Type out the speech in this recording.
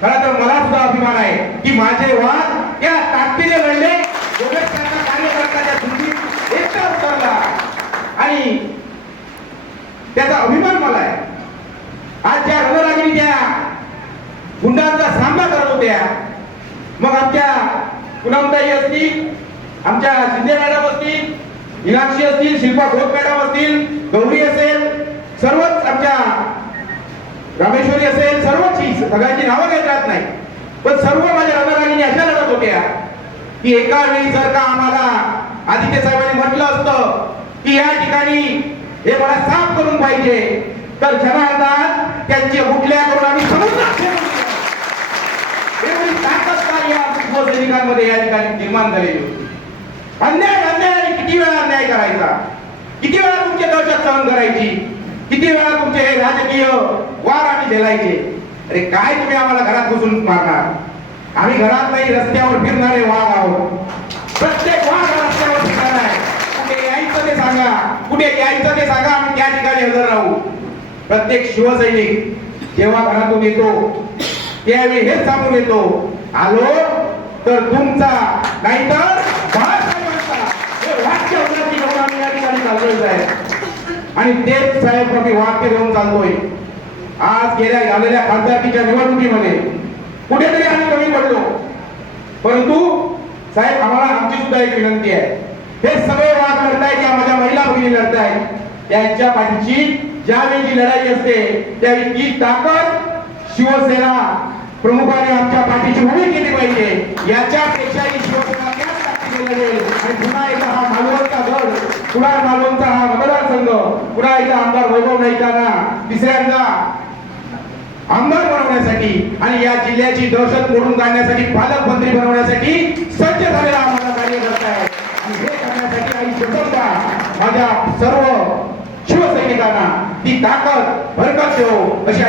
खरं तर मला सुद्धा अभिमान आहे की माझे वाद या ताकदीने लढले. योगेशकांना कार्यकर्त्याच्या एकटा उतरला. आणि त्याचा अभिमान मला आहे. आज ज्या रणरागिणी त्या गुंडांचा सामना करत होत्या मग आमच्या पुनमताई असतील आमच्या शिंदे मॅडम असतील मीनाक्षी असतील शिल्पा घोष मॅडम असतील गौरी असेल सर्वच आमच्या रामेश्वरी असेल सर्वची सगळ्यांची नावं घेत राहत नाही पण सर्व माझ्या रणरागिणी अशा लढत होत्या की एका वेळी जर का आम्हाला आदित्य साहेबांनी म्हटलं असतं की या ठिकाणी हे मला साफ करून पाहिजे तर जनार्दन त्यांचे उठल्या करून आम्ही म्हणजे सैनिकांमध्ये या ठिकाणी निर्माण झालेली होती. अन्याय अन्याय आणि किती वेळा अन्याय करायचा? किती वेळा तुमची दहशत सहन करायची? किती वेळा तुमचे हे राजकीय वार आम्ही झेलायचे? अरे काय तुम्ही आम्हाला घरात घुसून मारणार? आम्ही घरात नाही रस्त्यावर फिरणारे वाघ आहोत. प्रत्येक वाघ रस्त्यावर फिरणार आहे. कुठे यायचं ते सांगा. कुठे यायचं ते सांगा आम्ही त्या ठिकाणी हजर राहू. प्रत्येक शिवसैनिक जेव्हा घरातून येतो त्यावेळी हेच सांगून येतो आलो तर तुमचा नाहीतर वाक्य होण्याची घेऊन आम्ही या ठिकाणी चाललोय आहे आणि तेच साहेब आम्ही वाक्य घेऊन चालतोय. आज गेल्या झालेल्या खासदारकीच्या निवडणुकीमध्ये कुठेतरी आम्ही कमी पडलो. परंतु साहेब आम्हाला आमची सुद्धा एक विनंती आहे. हे सगळे वाद करताय या माझ्या महिला भगिनी लढतायत त्यांच्या पाठीची ज्यावेळी जी लढाई असते त्यावेळी ती ताकद शिवसेना प्रमुखाने आमच्या पाठीची उभी केली पाहिजे. याच्यापेक्षाही शिवसेना आणि पुन्हा एकदा हा मालवणचा गड कुडाळ मालवणचा हा मतदारसंघ पुन्हा एकदा आमदार वैभव नाईकांना तिसऱ्यांदा आमदार बनवण्यासाठी आणि या जिल्ह्याची दहशत मोडून काढण्यासाठी पालकमंत्री बनवण्यासाठी सज्ज झालेला आम्हाला कार्यकर्ता आहे. आणि हे करण्यासाठी आई स्वतंत्र माझ्या सर्व शिवसैनिकांना ती ताकद भरकत देऊ अशी